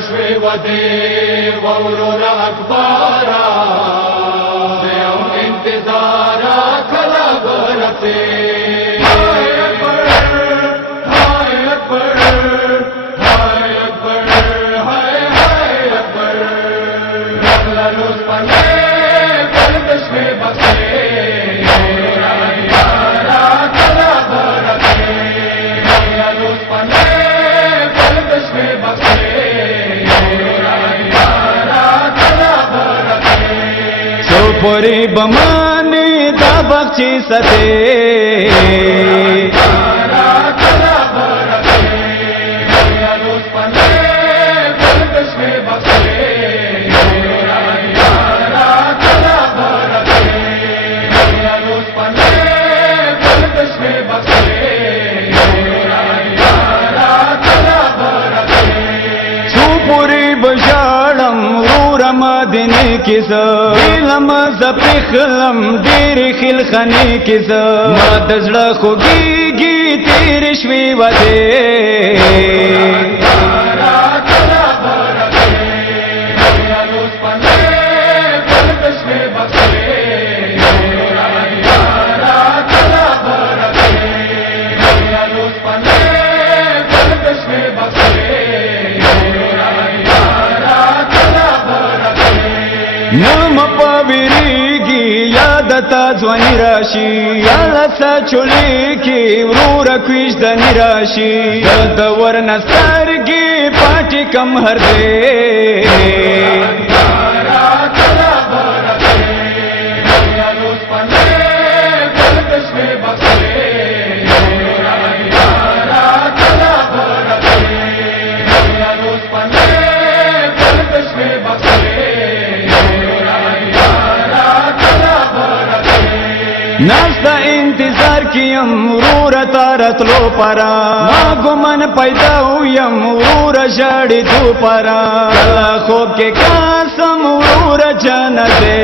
شوي ودي وورور اخبارا زيوم انتظارا كلا برسي پوری بمانی دا بخچی ستے پوری بشارم مدنی کیسه علم زپی خلم دیر خیل خانی کیسه ما دزړه خوږیږي تیر شوي وده نم پاویریگی یادتا ځواني راشي یالسا چولی کی ورور کویش دنی راشي د ورنسترگی پاٹی کم هر دے ناستا انتظار کیم ورور تارت لو پارا ما گمن پیدا ہویم ورور جاڑی دو پارا خوب کے قاسم ورور جانا دے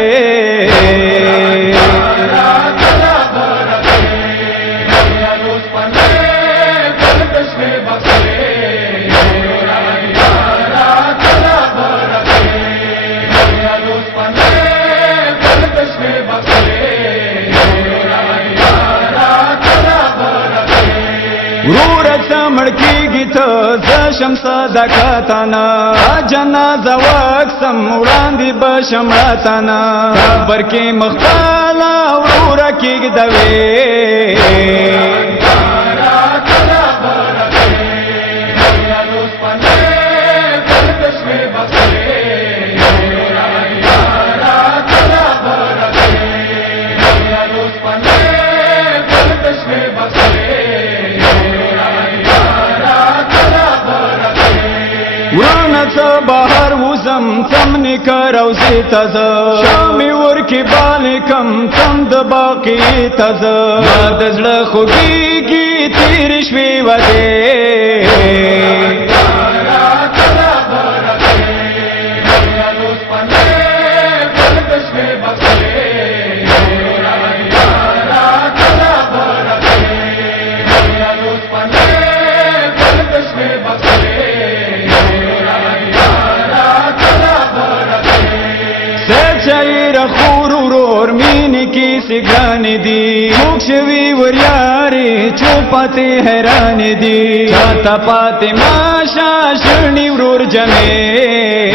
ورور سمړ کیږي ته ز شمس دکاتانا جنازه واکسم وړاندې بشماتانا خبر کې مخاله ورور کیږي دوي بہر وزم تم نکر اوزی تز شامی ورکی بالی کم تم د باقی تز دزل خوگیگی تیر شوی ودے خورور مینی کی سگرانی دی موک شوی وریاری چوپاتی حیرانی دی چاہتا پاتی ماشا شرنی ورور جمعے